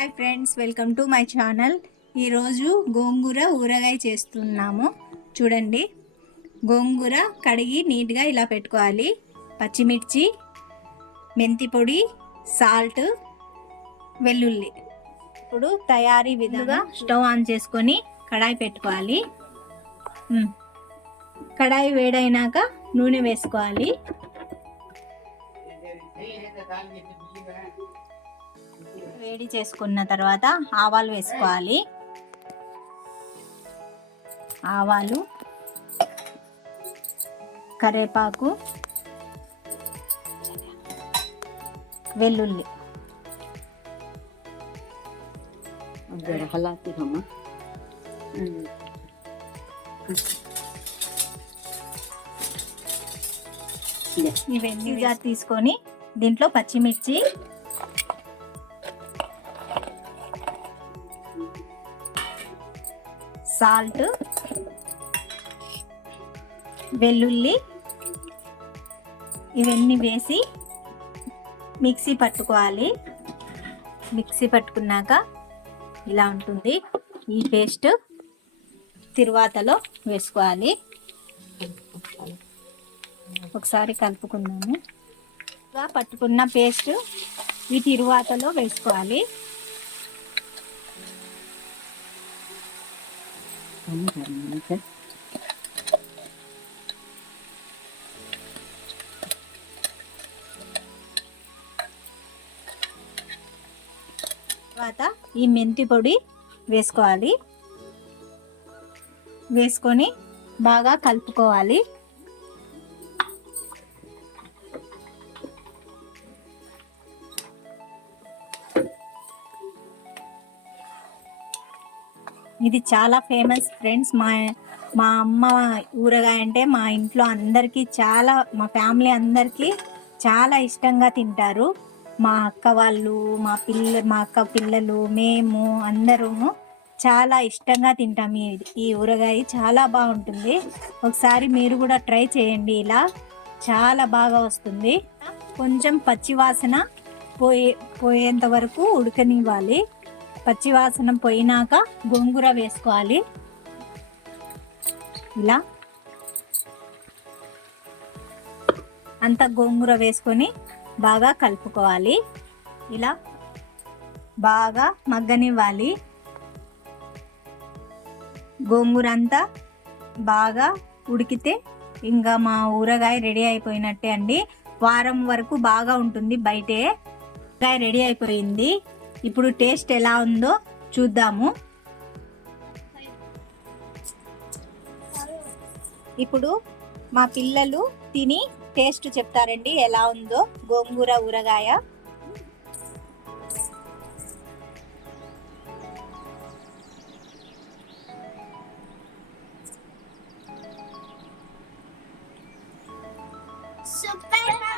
Hi friends welcome to my channel ఈరోజు గోంగూర ఊరగాయ చేస్తున్నాము. చూడండి. గోంగూర కడిగి నీట్గా ఇలా పెట్టుకోవాలి. పచ్చిమిర్చి మెంతి పొడి సాల్ట్ వెల్లుల్లి. ఇప్పుడు తయారీ విధంగా స్టవ్ ఆన్ చేసుకొని కడాయి పెట్టుకోవాలి. కడాయి వేడైనాక నూనె వేసుకోవాలి. వేడి చేసుకున్న తర్వాత ఆవాలు వేసుకోవాలి. ఆవాలు కరేపాకు వెల్లుల్లి. ఇవన్నీ తీసుకొని దీంట్లో పచ్చిమిర్చి సాల్ట్ వెల్లుల్లి ఇవన్నీ వేసి మిక్సీ పట్టుకోవాలి. మిక్సీ పట్టుకున్నాక ఇలా ఉంటుంది. ఈ పేస్ట్ తిరువాతలో వేసుకోవాలి. ఒకసారి కలుపుకుందాము. పట్టుకున్న పేస్ట్ ఈ తిరువాతలో వేసుకోవాలి. తర్వాత ఈ మెంతి పొడి వేసుకోవాలి. వేసుకొని బాగా కలుపుకోవాలి. ఇది చాలా ఫేమస్ ఫ్రెండ్స్ మా మా అమ్మ ఊరగాయ అంటే మా ఇంట్లో అందరికీ చాలా మా ఫ్యామిలీ అందరికీ చాలా ఇష్టంగా తింటారు. మా అక్క వాళ్ళు మా పిల్ల మా అక్క పిల్లలు మేము అందరము చాలా ఇష్టంగా తింటాం ఈ ఈ ఊరగాయ. చాలా బాగుంటుంది. ఒకసారి మీరు కూడా ట్రై చేయండి ఇలా. చాలా బాగా వస్తుంది. కొంచెం పచ్చివాసన పోయే పోయేంత వరకు ఉడకనివ్వాలి. పచ్చివాసన పోయినాక గోంగూర వేసుకోవాలి. ఇలా. అంత గోంగూర వేసుకొని బాగా కలుపుకోవాలి. ఇలా బాగా మగ్గనివ్వాలి. గోంగూర అంతా బాగా ఉడికితే ఇంకా మా ఊరగాయ రెడీ అయిపోయినట్టే అండి. వారం వరకు బాగా ఉంటుంది బయటే. ఊరగాయ రెడీ అయిపోయింది. ఇప్పుడు టేస్ట్ ఎలా ఉందో చూద్దాము. ఇప్పుడు మా పిల్లలు తిని టేస్ట్ చెప్తారండి ఎలా ఉందో. గోంగూర ఊరగాయ. సూపర్